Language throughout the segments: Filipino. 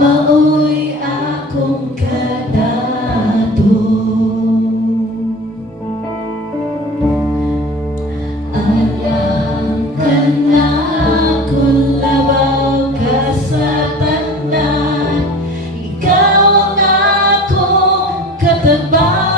Maoy akong kadato, alam ka na kung labaw ka sa tanan, ikaw ang akong katabawan.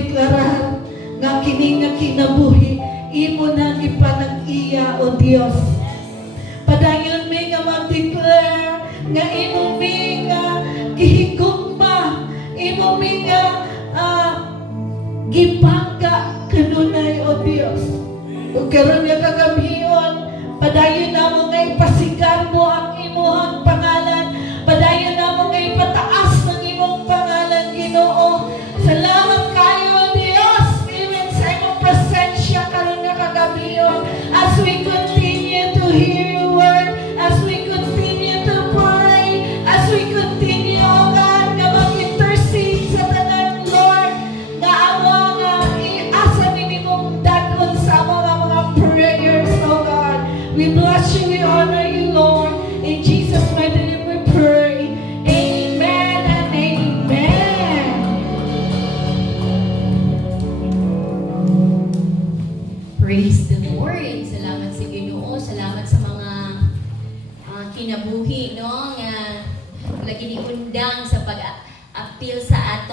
madeklarar nga kini nga kinabuhi imo na gipanag-iya o Dios. Padayon mi nga mag-declare nga imo mi nga gihigugma, imo mi nga gipangga kanunay o Dios. Ug karon nga kagabion, padayon namo nga ipasigar mo ang imong pangalan, padayon namo nga ipataas ang imong pangalan, Ginoo. Salamat kayo, Dios, even sa imong presensya karon nga kagabion, as we continue to hear your word, as we continue to pray, as we continue, O God, nga mag-intercede sa tanan, Lord, nga amo nga iasa minimum dagon sa mga prayers, O God. We bless you, we honor you, Lord. In Jesus' mighty name we pray. Amen and amen. Praise the Lord. Salamat sa Ginoo. Salamat sa mga kinabuhi, no? Nga lagi ni undang sa pag-appeal sa ato